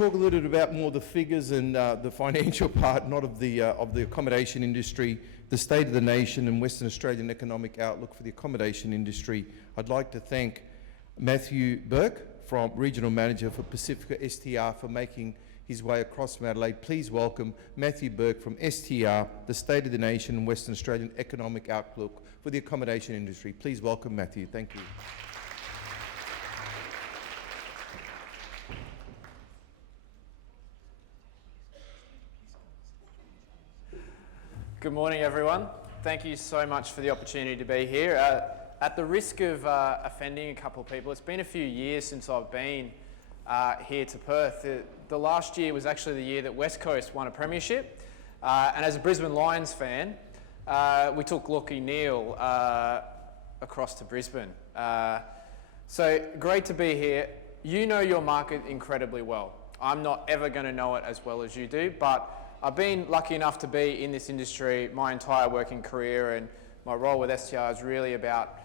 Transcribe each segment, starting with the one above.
talk a little bit about more the figures and the financial part, not of the accommodation industry, the state of the nation and Western Australian economic outlook for the accommodation industry. I'd like to thank Matthew Burke, from Regional Manager for Pacifica STR, for making his way across from Adelaide. Please welcome Matthew Burke from STR, the state of the nation and Western Australian economic outlook for the accommodation industry. Please welcome Matthew. Thank you. Good morning, everyone. Thank you so much for the opportunity to be here. At the risk of offending a couple of people, it's been a few years since I've been here to Perth. The last year was actually the year that West Coast won a premiership. And as a Brisbane Lions fan, we took Lachie Neale across to Brisbane. So great to be here. You know your market incredibly well. I'm not ever going to know it as well as you do, but I've been lucky enough to be in this industry my entire working career, and my role with STR is really about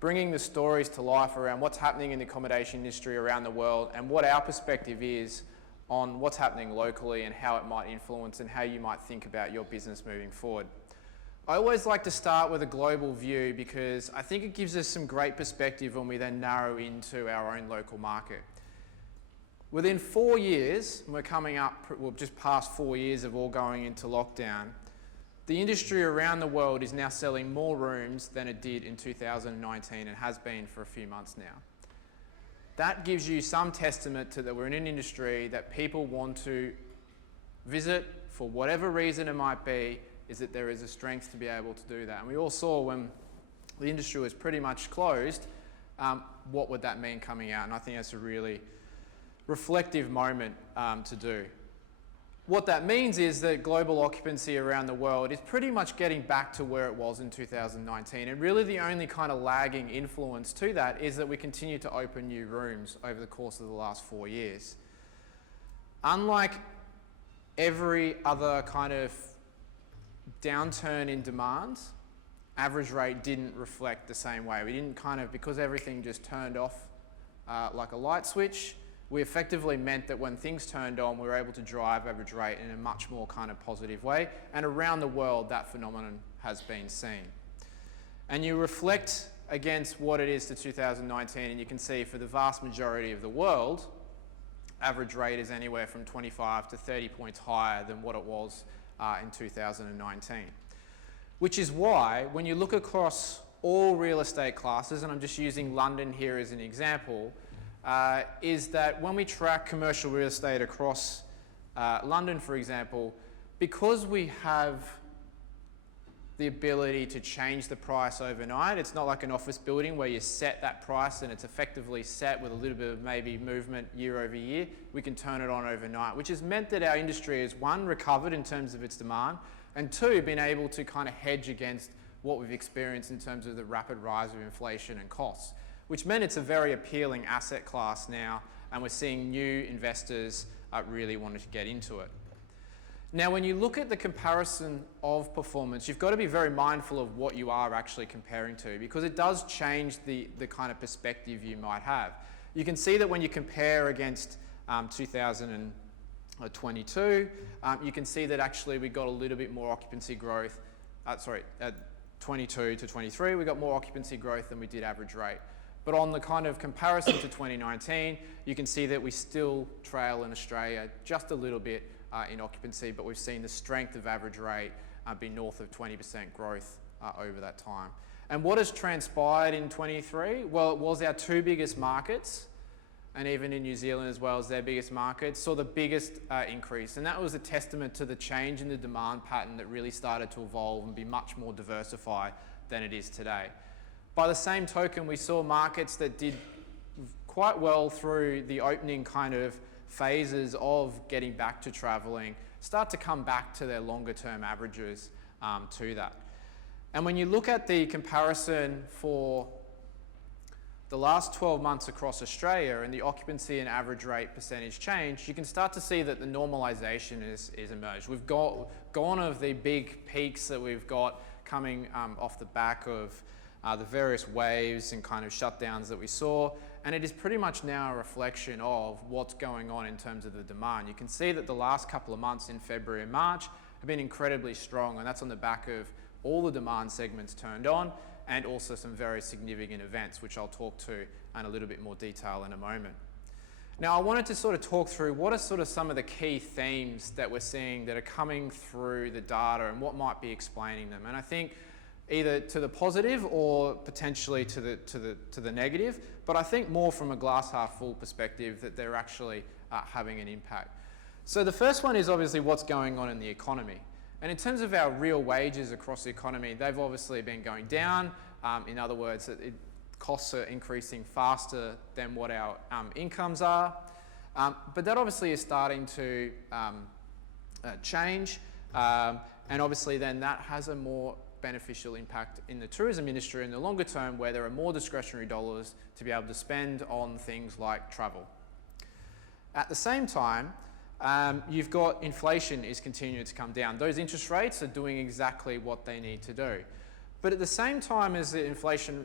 bringing the stories to life around what's happening in the accommodation industry around the world and what our perspective is on what's happening locally and how it might influence and how you might think about your business moving forward. I always like to start with a global view because I think it gives us some great perspective when we then narrow into our own local market. Within 4 years, we're coming up, well, just past 4 years of all going into lockdown, the industry around the world is now selling more rooms than it did in 2019 and has been for a few months now. That gives you some testament to that we're in an industry that people want to visit for whatever reason it might be, is that there is a strength to be able to do that. And we all saw when the industry was pretty much closed, what would that mean coming out? And I think that's a really reflective moment to do. What that means is that global occupancy around the world is pretty much getting back to where it was in 2019. And really the only kind of lagging influence to that is that we continue to open new rooms over the course of the last 4 years. Unlike every other kind of downturn in demand, average rate didn't reflect the same way. We didn't kind of, because everything just turned off like a light switch, we effectively meant that when things turned on, we were able to drive average rate in a much more kind of positive way. And around the world, that phenomenon has been seen. And you reflect against what it is to 2019, and you can see for the vast majority of the world, average rate is anywhere from 25 to 30 points higher than what it was in 2019. Which is why, when you look across all real estate classes, and I'm just using London here as an example, is that when we track commercial real estate across London, for example, because we have the ability to change the price overnight, it's not like an office building where you set that price and it's effectively set with a little bit of maybe movement year over year. We can turn it on overnight, which has meant that our industry has, one, recovered in terms of its demand, and two, been able to kind of hedge against what we've experienced in terms of the rapid rise of inflation and costs, which meant it's a very appealing asset class now, and we're seeing new investors really wanting to get into it. Now, when you look at the comparison of performance, you've got to be very mindful of what you are actually comparing to, because it does change the kind of perspective you might have. You can see that when you compare against 2022, you can see that actually we got a little bit more occupancy growth, 22 to 23, we got more occupancy growth than we did average rate. But on the kind of comparison to 2019, you can see that we still trail in Australia just a little bit in occupancy, but we've seen the strength of average rate be north of 20% growth over that time. And what has transpired in 23? Well, it was our two biggest markets, and even in New Zealand as well as their biggest markets, saw the biggest increase. And that was a testament to the change in the demand pattern that really started to evolve and be much more diversified than it is today. By the same token, we saw markets that did quite well through the opening kind of phases of getting back to travelling start to come back to their longer term averages to that. And when you look at the comparison for the last 12 months across Australia and the occupancy and average rate percentage change, you can start to see that the normalisation is emerged. We've gone of the big peaks that we've got coming off the back of the various waves and kind of shutdowns that we saw, and it is pretty much now a reflection of what's going on in terms of the demand. You can see that the last couple of months in February and March have been incredibly strong, and that's on the back of all the demand segments turned on and also some very significant events, which I'll talk to in a little bit more detail in a moment. Now, I wanted to sort of talk through what are sort of some of the key themes that we're seeing that are coming through the data and what might be explaining them. And I think either to the positive or potentially to the negative, but I think more from a glass half full perspective that they're actually having an impact. So the first one is obviously what's going on in the economy. And in terms of our real wages across the economy, they've obviously been going down. In other words, costs are increasing faster than what our incomes are. But that obviously is starting to change. And obviously then that has a more beneficial impact in the tourism industry in the longer term, where there are more discretionary dollars to be able to spend on things like travel. At the same time, you've got inflation is continuing to come down. Those interest rates are doing exactly what they need to do. But at the same time as the inflation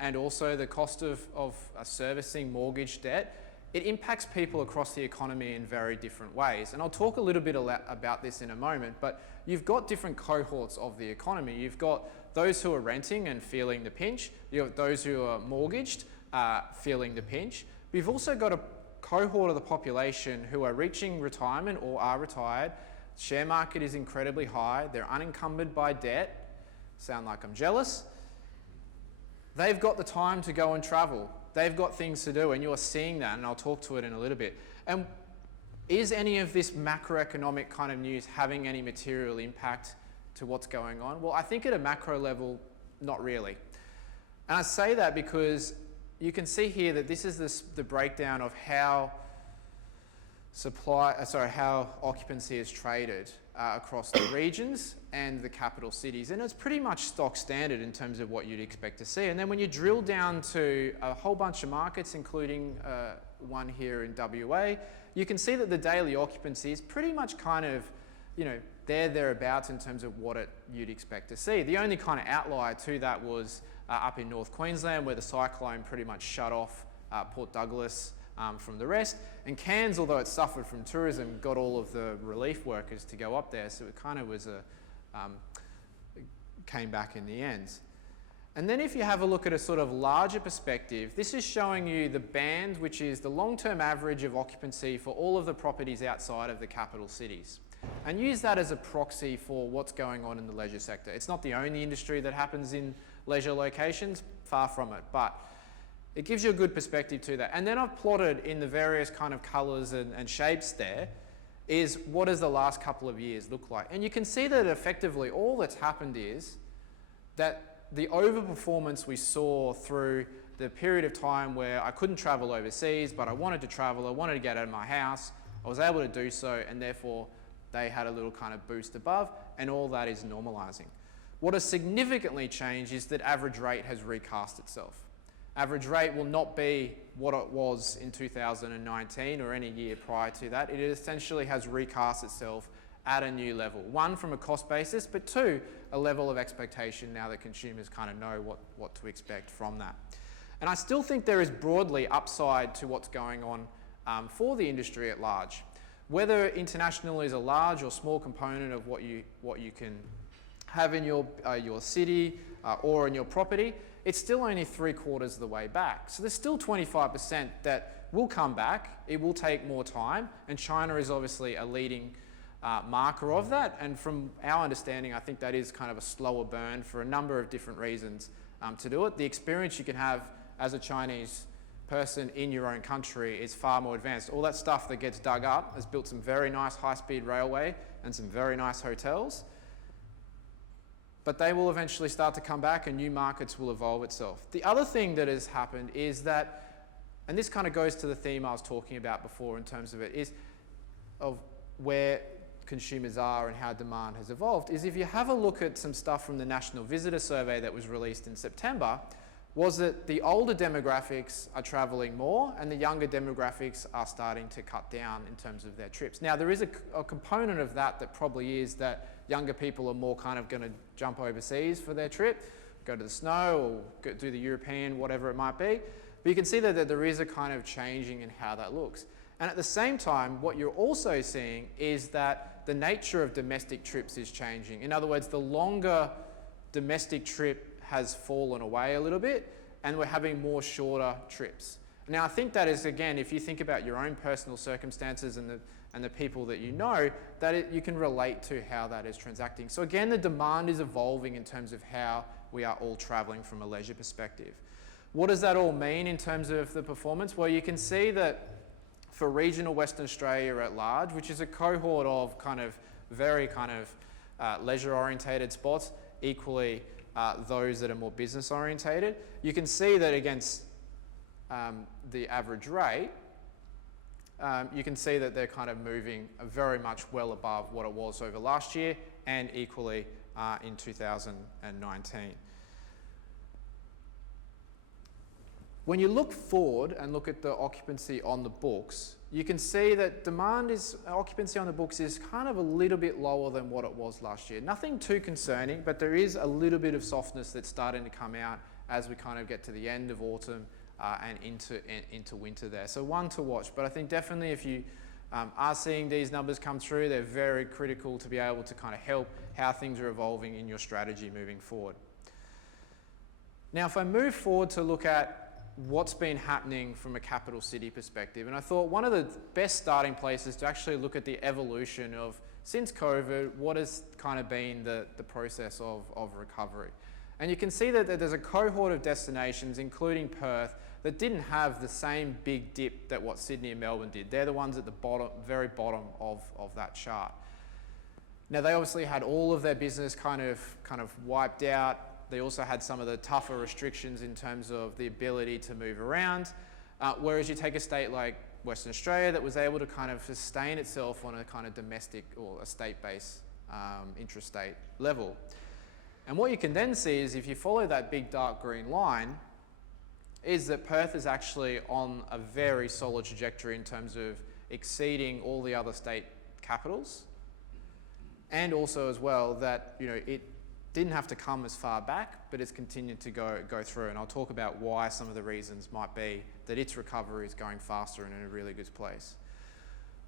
and also the cost of servicing mortgage debt, it impacts people across the economy in very different ways. And I'll talk a little bit about this in a moment, but you've got different cohorts of the economy. You've got those who are renting and feeling the pinch. You've got those who are mortgaged feeling the pinch. But you've also got a cohort of the population who are reaching retirement or are retired. The share market is incredibly high. They're unencumbered by debt. Sound like I'm jealous? They've got the time to go and travel. They've got things to do, and you're seeing that, and I'll talk to it in a little bit. And is any of this macroeconomic kind of news having any material impact to what's going on? Well, I think at a macro level, not really. And I say that because you can see here that this is the breakdown of how how occupancy is traded across the regions and the capital cities. And it's pretty much stock standard in terms of what you'd expect to see. And then when you drill down to a whole bunch of markets, including one here in WA, you can see that the daily occupancy is pretty much kind of, thereabouts in terms of what you'd expect to see. The only kind of outlier to that was up in North Queensland, where the cyclone pretty much shut off Port Douglas from the rest. And Cairns, although it suffered from tourism, got all of the relief workers to go up there, so it kind of was came back in the end. And then if you have a look at a sort of larger perspective, this is showing you the band, which is the long-term average of occupancy for all of the properties outside of the capital cities. And use that as a proxy for what's going on in the leisure sector. It's not the only industry that happens in leisure locations, far from it, but it gives you a good perspective to that. And then I've plotted in the various kind of colours and shapes there is what does the last couple of years look like. And you can see that effectively all that's happened is that the overperformance we saw through the period of time where I couldn't travel overseas, but I wanted to travel, I wanted to get out of my house, I was able to do so, and therefore they had a little kind of boost above, and all that is normalising. What has significantly changed is that average rate has recast itself. Average rate will not be what it was in 2019 or any year prior to that. It essentially has recast itself at a new level. One, from a cost basis, but two, a level of expectation now that consumers kind of know what to expect from that. And I still think there is broadly upside to what's going on for the industry at large. Whether international is a large or small component of what you can have in your city or in your property, it's still only 3/4 of the way back. So there's still 25% that will come back. It will take more time, and China is obviously a leading marker of that. And from our understanding, I think that is kind of a slower burn for a number of different reasons to do it. The experience you can have as a Chinese person in your own country is far more advanced. All that stuff that gets dug up has built some very nice high-speed railway and some very nice hotels. But they will eventually start to come back and new markets will evolve itself. The other thing that has happened is that, and this kind of goes to the theme I was talking about before in terms of it, is of where consumers are and how demand has evolved, is if you have a look at some stuff from the National Visitor Survey that was released in September, was that the older demographics are travelling more and the younger demographics are starting to cut down in terms of their trips. Now, there is a component of that probably is that younger people are more kind of going to jump overseas for their trip, go to the snow or do the European, whatever it might be. But you can see that there is a kind of changing in how that looks. And at the same time, what you're also seeing is that the nature of domestic trips is changing. In other words, the longer domestic trip has fallen away a little bit, and we're having more shorter trips. Now, I think that is, again, if you think about your own personal circumstances and the people that you know, that you can relate to how that is transacting. So again, the demand is evolving in terms of how we are all traveling from a leisure perspective. What does that all mean in terms of the performance? Well, you can see that for regional Western Australia at large, which is a cohort of very leisure-orientated spots, equally those that are more business-orientated, you can see that against the average rate, you can see that they're kind of moving very much well above what it was over last year and equally in 2019. When you look forward and look at the occupancy on the books, you can see that occupancy on the books is kind of a little bit lower than what it was last year. Nothing too concerning, but there is a little bit of softness that's starting to come out as we kind of get to the end of autumn and into winter there. So one to watch, but I think definitely if you are seeing these numbers come through, they're very critical to be able to kind of help how things are evolving in your strategy moving forward. Now, if I move forward to look at what's been happening from a capital city perspective, and I thought one of the best starting places to actually look at the evolution of, since COVID, what has kind of been the process of recovery. And you can see that there's a cohort of destinations, including Perth, that didn't have the same big dip that what Sydney and Melbourne did. They're the ones at the bottom, very bottom of that chart. Now, they obviously had all of their business kind of wiped out. They also had some of the tougher restrictions in terms of the ability to move around. Whereas you take a state like Western Australia that was able to kind of sustain itself on a kind of domestic or a state-based intrastate level. And what you can then see is if you follow that big dark green line, is that Perth is actually on a very solid trajectory in terms of exceeding all the other state capitals. And also as well that, it didn't have to come as far back, but it's continued to go through. And I'll talk about why some of the reasons might be that its recovery is going faster and in a really good place.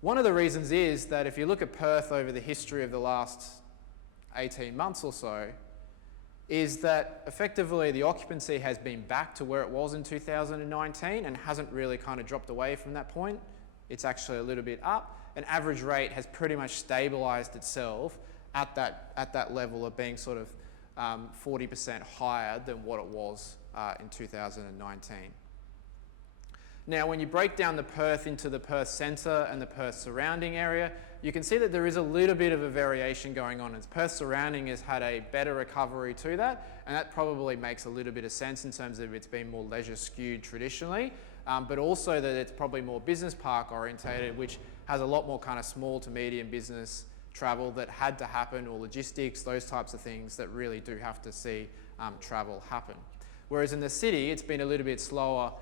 One of the reasons is that if you look at Perth over the history of the last 18 months or so, is that effectively the occupancy has been back to where it was in 2019 and hasn't really kind of dropped away from that point. It's actually a little bit up, and average rate has pretty much stabilized itself at that level of being sort of 40% higher than what it was in 2019. Now, when you break down the Perth into the Perth centre and the Perth surrounding area, you can see that there is a little bit of a variation going on. And Perth surrounding has had a better recovery to that, and that probably makes a little bit of sense in terms of it's been more leisure skewed traditionally, but also that it's probably more business park orientated, which has a lot more kind of small to medium business travel that had to happen, or logistics, those types of things that really do have to see travel happen. Whereas in the city, it's been a little bit slower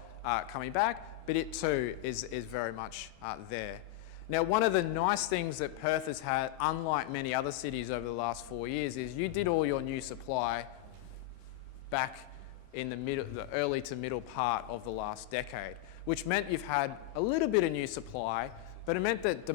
coming back, but it too is very much there. Now, one of the nice things that Perth has had, unlike many other cities over the last 4 years, is you did all your new supply back in the early to middle part of the last decade, which meant you've had a little bit of new supply, but it meant that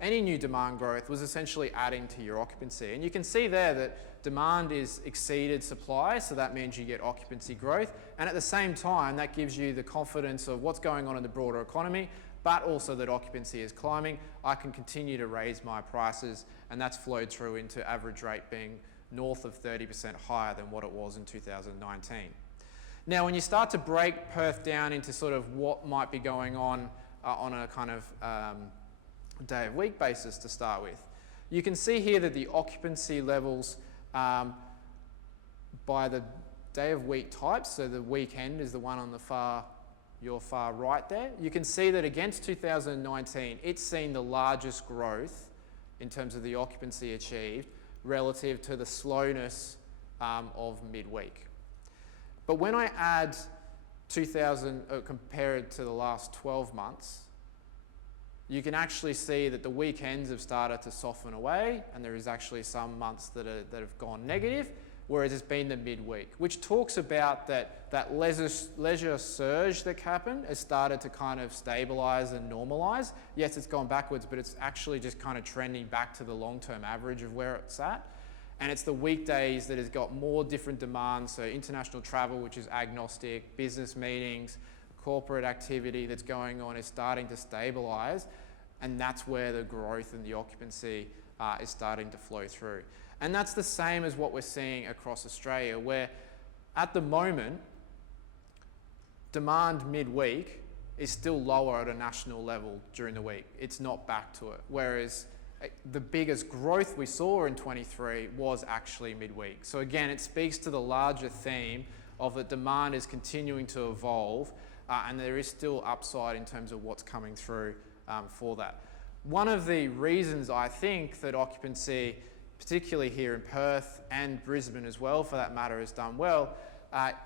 any new demand growth was essentially adding to your occupancy. And you can see there that demand is exceeded supply, so that means you get occupancy growth. And at the same time, that gives you the confidence of what's going on in the broader economy, but also that occupancy is climbing. I can continue to raise my prices, and that's flowed through into average rate being north of 30% higher than what it was in 2019. Now, when you start to break Perth down into sort of what might be going on a kind of day of week basis to start with, you can see here that the occupancy levels by the day of week type, so the weekend is the one on your far right there, you can see that against 2019, it's seen the largest growth in terms of the occupancy achieved relative to the slowness of midweek. But when I add compare it to the last 12 months, you can actually see that the weekends have started to soften away, and there is actually some months that have gone negative, whereas it's been the midweek, which talks about that leisure surge that happened has started to kind of stabilise and normalise. Yes, it's gone backwards, but it's actually just kind of trending back to the long-term average of where it's at. And it's the weekdays that has got more different demands, so international travel, which is agnostic, business meetings, corporate activity that's going on is starting to stabilise, and that's where the growth in the occupancy is starting to flow through. And that's the same as what we're seeing across Australia, where at the moment, demand midweek is still lower at a national level during the week. It's not back to it. Whereas the biggest growth we saw in 23 was actually midweek. So again, it speaks to the larger theme of that demand is continuing to evolve, and there is still upside in terms of what's coming through for that. One of the reasons I think that occupancy, particularly here in Perth and Brisbane as well for that matter, has done well,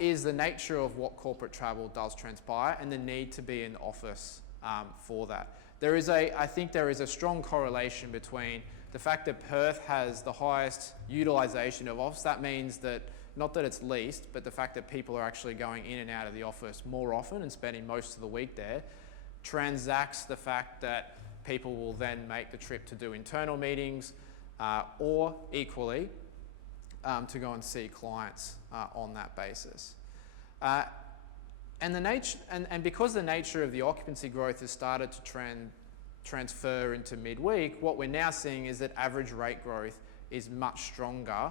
is the nature of what corporate travel does transpire and the need to be in the office for that. I think there is a strong correlation between the fact that Perth has the highest utilisation of office. That means that, not that it's leased, but the fact that people are actually going in and out of the office more often and spending most of the week there, transacts the fact that people will then make the trip to do internal meetings or equally to go and see clients on that basis. And because the nature of the occupancy growth has started to transfer into midweek, what we're now seeing is that average rate growth is much stronger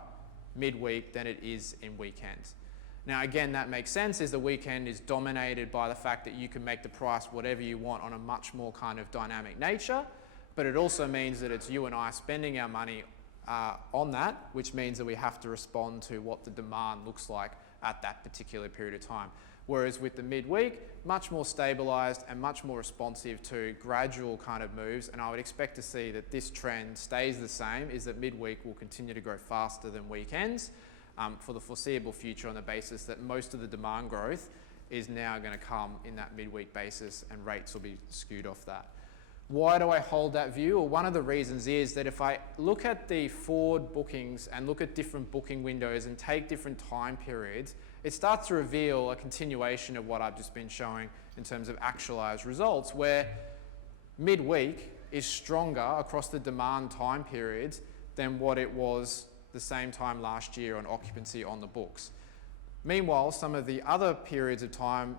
midweek than it is in weekends. Now again, that makes sense, as the weekend is dominated by the fact that you can make the price whatever you want on a much more kind of dynamic nature, but it also means that it's you and I spending our money on that, which means that we have to respond to what the demand looks like at that particular period of time. Whereas with the midweek, much more stabilised and much more responsive to gradual kind of moves, and I would expect to see that this trend stays the same, is that midweek will continue to grow faster than weekends for the foreseeable future, on the basis that most of the demand growth is now going to come in that midweek basis and rates will be skewed off that. Why do I hold that view? Well, one of the reasons is that if I look at the forward bookings and look at different booking windows and take different time periods, it starts to reveal a continuation of what I've just been showing in terms of actualised results, where midweek is stronger across the demand time periods than what it was the same time last year on occupancy on the books. Meanwhile, some of the other periods of time,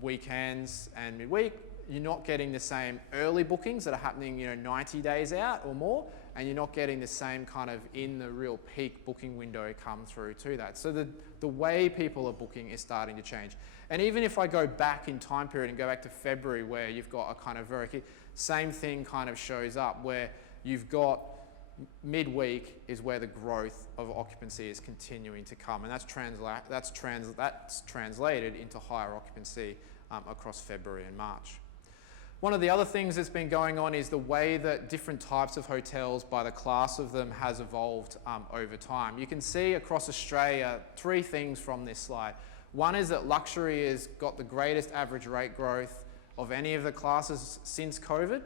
weekends and midweek, you're not getting the same early bookings that are happening 90 days out or more, and you're not getting the same kind of in the real peak booking window come through to that. So the way people are booking is starting to change. And even if I go back in time period and go back to February, where you've got a kind of very same thing kind of shows up, where you've got midweek is where the growth of occupancy is continuing to come, and that's translated into higher occupancy across February and March. One of the other things that's been going on is the way that different types of hotels, by the class of them, has evolved over time. You can see across Australia 3 things from this slide. One is that luxury has got the greatest average rate growth of any of the classes since COVID.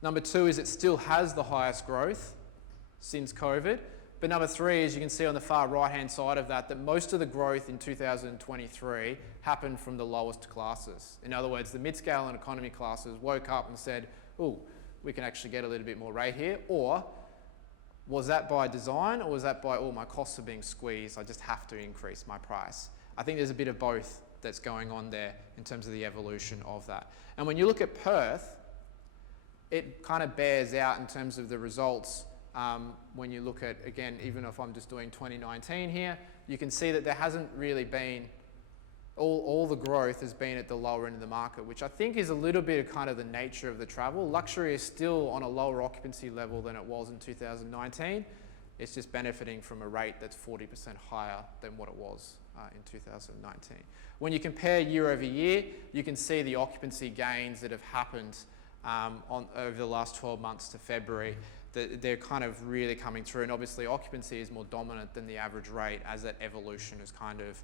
Number 2 is it still has the highest growth since COVID. But number 3 is, you can see on the far right-hand side of that most of the growth in 2023 happened from the lowest classes. In other words, the mid-scale and economy classes woke up and said, oh, we can actually get a little bit more rate here. Or was that by design, or was that by, oh, my costs are being squeezed, I just have to increase my price? I think there's a bit of both that's going on there in terms of the evolution of that. And when you look at Perth, it kind of bears out in terms of the results. When you look at, again, even if I'm just doing 2019 here, you can see that there hasn't really been, all the growth has been at the lower end of the market, which I think is a little bit of kind of the nature of the travel. Luxury is still on a lower occupancy level than it was in 2019. It's just benefiting from a rate that's 40% higher than what it was in 2019. When you compare year over year, you can see the occupancy gains that have happened over the last 12 months to February. They're kind of really coming through, and obviously occupancy is more dominant than the average rate as that evolution has kind of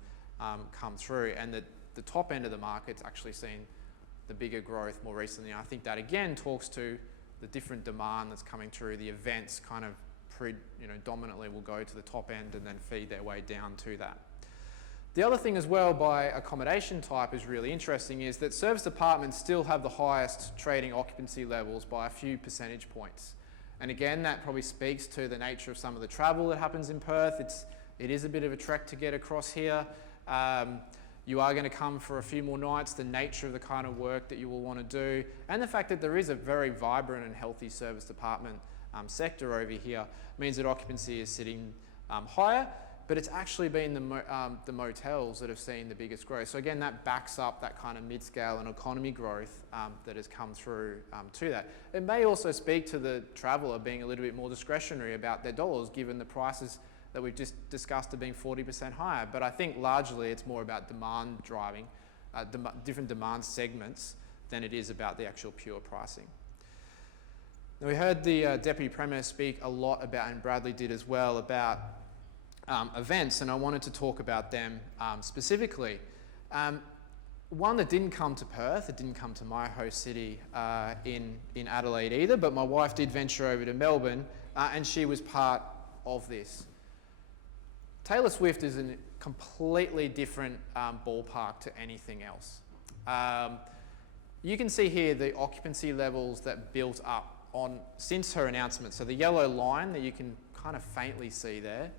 come through, and the top end of the market's actually seen the bigger growth more recently. I think that again talks to the different demand that's coming through, the events kind of predominantly will go to the top end and then feed their way down to that. The other thing as well by accommodation type is really interesting is that service apartments still have the highest trading occupancy levels by a few percentage points. And again, that probably speaks to the nature of some of the travel that happens in Perth. It is a bit of a trek to get across here. You are going to come for a few more nights, the nature of the kind of work that you will want to do, and the fact that there is a very vibrant and healthy service apartment sector over here means that occupancy is sitting higher, but it's actually been the motels that have seen the biggest growth. So again, that backs up that kind of mid-scale and economy growth that has come through to that. It may also speak to the traveller being a little bit more discretionary about their dollars, given the prices that we've just discussed are being 40% higher. But I think largely it's more about demand driving, different demand segments, than it is about the actual pure pricing. Now we heard the Deputy Premier speak a lot about, and Bradley did as well, about events, and I wanted to talk about them specifically. One that didn't come to Perth, it didn't come to my host city in Adelaide either, but my wife did venture over to Melbourne and she was part of this. Taylor Swift is a completely different ballpark to anything else. You can see here the occupancy levels that built up since her announcement. So the yellow line that you can kind of faintly see there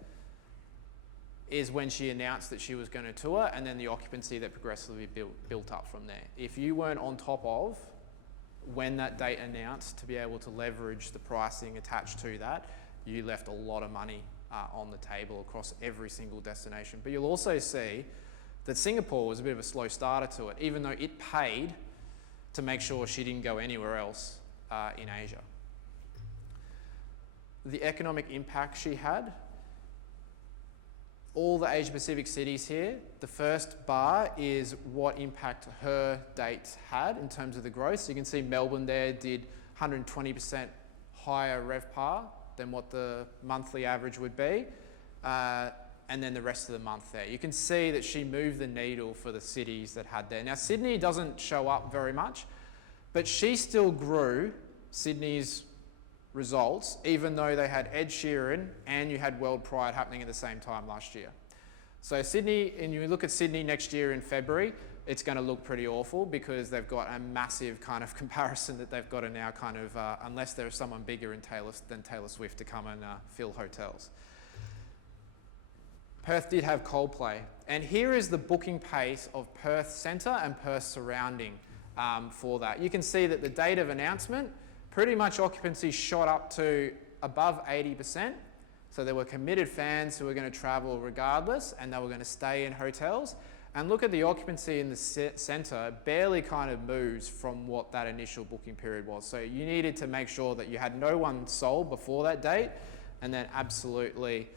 is when she announced that she was going to tour, and then the occupancy that progressively built up from there. If you weren't on top of when that date announced to be able to leverage the pricing attached to that, you left a lot of money on the table across every single destination. But you'll also see that Singapore was a bit of a slow starter to it, even though it paid to make sure she didn't go anywhere else in Asia. The economic impact she had, all the Asia Pacific cities here, the first bar is what impact her dates had in terms of the growth. So you can see Melbourne there did 120% higher RevPAR than what the monthly average would be, and then the rest of the month there. You can see that she moved the needle for the cities that had there. Now Sydney doesn't show up very much, but she still grew Sydney's results, even though they had Ed Sheeran and you had World Pride happening at the same time last year. So Sydney, and you look at Sydney next year in February, it's going to look pretty awful because they've got a massive kind of comparison that they've got to now kind of, unless there's someone bigger than Taylor Swift to come and fill hotels. Perth did have Coldplay, and here is the booking pace of Perth Centre and Perth surrounding for that. You can see that the date of announcement, pretty much occupancy shot up to above 80%. So there were committed fans who were going to travel regardless, and they were going to stay in hotels. And look at the occupancy in the centre, barely kind of moves from what that initial booking period was. So you needed to make sure that you had no one sold before that date, and then absolutely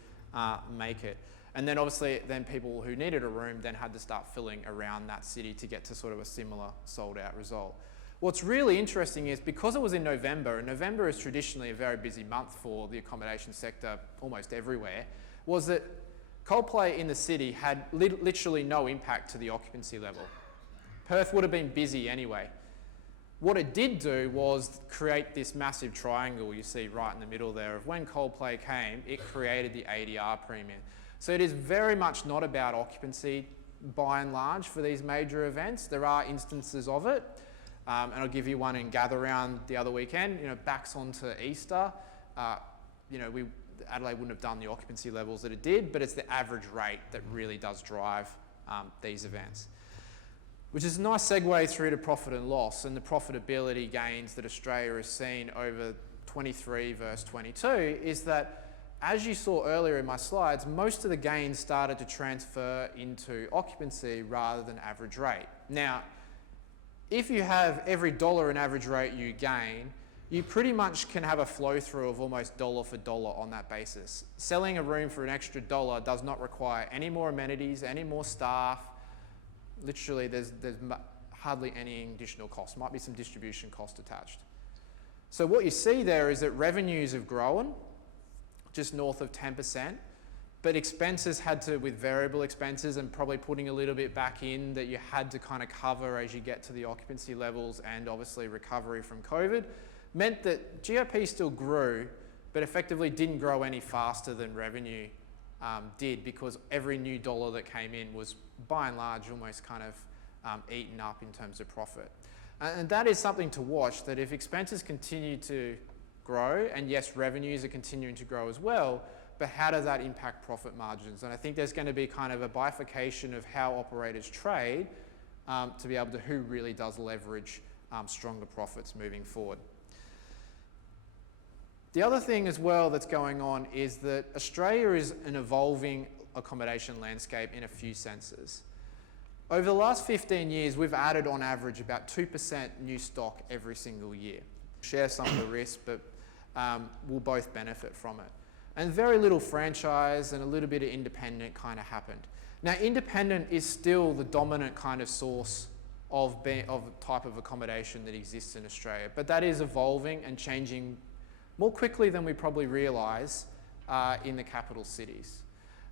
make it. And then obviously then people who needed a room then had to start filling around that city to get to sort of a similar sold out result. What's really interesting is because it was in November, and November is traditionally a very busy month for the accommodation sector almost everywhere, was that Coldplay in the city had literally no impact to the occupancy level. Perth would have been busy anyway. What it did do was create this massive triangle you see right in the middle there of when Coldplay came, it created the ADR premium. So it is very much not about occupancy by and large for these major events. There are instances of it. And I'll give you one in Gather Round the other weekend. Backs onto Easter. Adelaide wouldn't have done the occupancy levels that it did, but it's the average rate that really does drive these events. Which is a nice segue through to profit and loss and the profitability gains that Australia has seen over 23 versus 22 is that, as you saw earlier in my slides, most of the gains started to transfer into occupancy rather than average rate. Now, if you have every dollar in average rate you gain, you pretty much can have a flow through of almost dollar for dollar on that basis. Selling a room for an extra dollar does not require any more amenities, any more staff. Literally, there's hardly any additional cost. Might be some distribution cost attached. So what you see there is that revenues have grown just north of 10%, but expenses had to, with variable expenses and probably putting a little bit back in that you had to kind of cover as you get to the occupancy levels and obviously recovery from COVID, meant that GOP still grew but effectively didn't grow any faster than revenue did, because every new dollar that came in was by and large almost kind of eaten up in terms of profit. And that is something to watch, that if expenses continue to grow, and yes, revenues are continuing to grow as well, but how does that impact profit margins? And I think there's going to be kind of a bifurcation of how operators trade to be able to who really does leverage stronger profits moving forward. The other thing as well that's going on is that Australia is an evolving accommodation landscape in a few senses. Over the last 15 years, we've added on average about 2% new stock every single year. Share some of the risk, but we'll both benefit from it. And very little franchise and a little bit of independent kind of happened. Now, independent is still the dominant kind of source of type of accommodation that exists in Australia, but that is evolving and changing more quickly than we probably realise in the capital cities.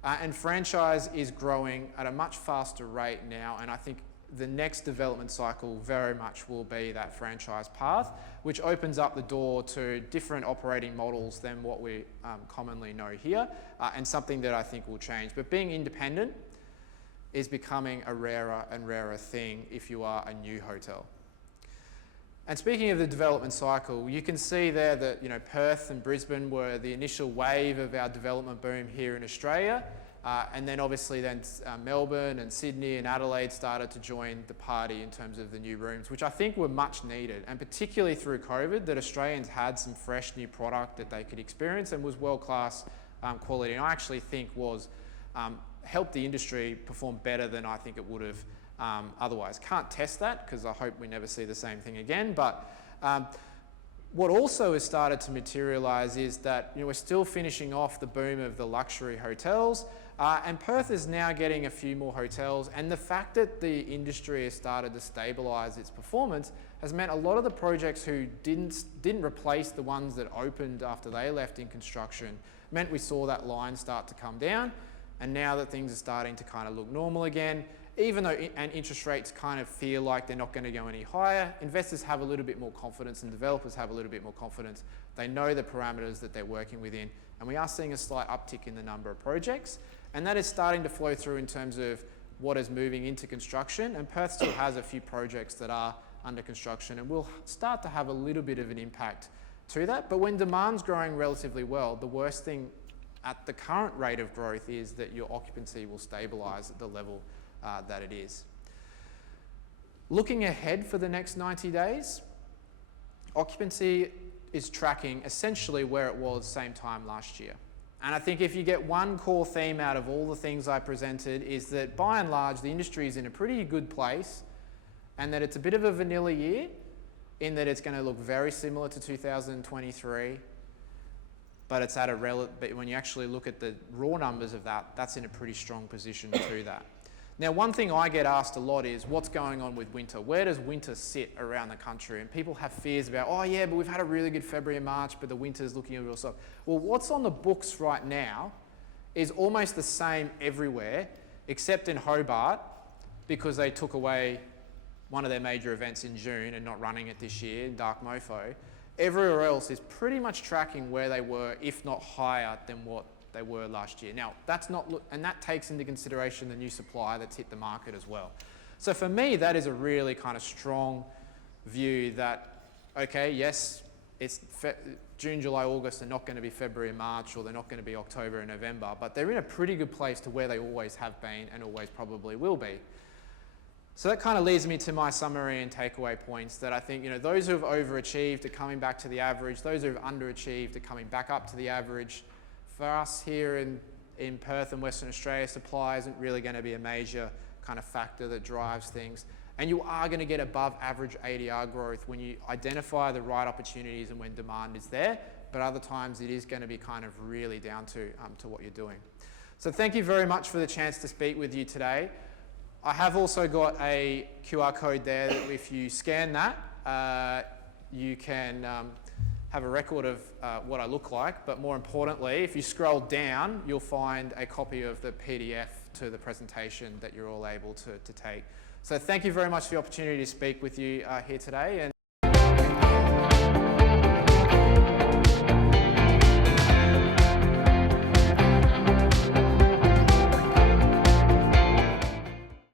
And franchise is growing at a much faster rate now, and I think the next development cycle very much will be that franchise path, which opens up the door to different operating models than what we commonly know here, and something that I think will change. But being independent is becoming a rarer and rarer thing if you are a new hotel. And speaking of the development cycle, you can see there that Perth and Brisbane were the initial wave of our development boom here in Australia. And then obviously Melbourne and Sydney and Adelaide started to join the party in terms of the new rooms, which I think were much needed, and particularly through COVID, that Australians had some fresh new product that they could experience and was world-class quality, and I actually think was helped the industry perform better than I think it would have otherwise. Can't test that because I hope we never see the same thing again, but what also has started to materialise is that we're still finishing off the boom of the luxury hotels, and Perth is now getting a few more hotels, and the fact that the industry has started to stabilise its performance has meant a lot of the projects who didn't replace the ones that opened after they left in construction meant we saw that line start to come down, and now that things are starting to kind of look normal again, even though interest rates kind of feel like they're not going to go any higher, investors have a little bit more confidence and developers have a little bit more confidence. They know the parameters that they're working within, and we are seeing a slight uptick in the number of projects, and that is starting to flow through in terms of what is moving into construction, and Perth still has a few projects that are under construction and will start to have a little bit of an impact to that. But when demand's growing relatively well, the worst thing at the current rate of growth is that your occupancy will stabilise at the level that it is. Looking ahead for the next 90 days, occupancy is tracking essentially where it was same time last year. And I think if you get one core theme out of all the things I presented is that by and large the industry is in a pretty good place, and that it's a bit of a vanilla year in that it's going to look very similar to 2023, but it's at but when you actually look at the raw numbers of that, that's in a pretty strong position to that. Now, one thing I get asked a lot is, what's going on with winter? Where does winter sit around the country? And people have fears about, oh yeah, but we've had a really good February and March, but the winter's looking a little soft. Well, what's on the books right now is almost the same everywhere, except in Hobart, because they took away one of their major events in June and not running it this year, Dark Mofo. Everywhere else is pretty much tracking where they were, if not higher than what they were last year. Now, and that takes into consideration the new supply that's hit the market as well. So for me, that is a really kind of strong view that, okay, yes, it's June, July, August are not going to be February and March, or they're not going to be October and November, but they're in a pretty good place to where they always have been and always probably will be. So that kind of leads me to my summary and takeaway points, that I think those who have overachieved are coming back to the average, those who have underachieved are coming back up to the average. For us here in Perth and Western Australia, supply isn't really going to be a major kind of factor that drives things. And you are going to get above average ADR growth when you identify the right opportunities and when demand is there. But other times it is going to be kind of really down to what you're doing. So thank you very much for the chance to speak with you today. I have also got a QR code there that if you scan that, you can have a record of what I look like, but more importantly, if you scroll down, you'll find a copy of the PDF to the presentation that you're all able to take. So thank you very much for the opportunity to speak with you here today.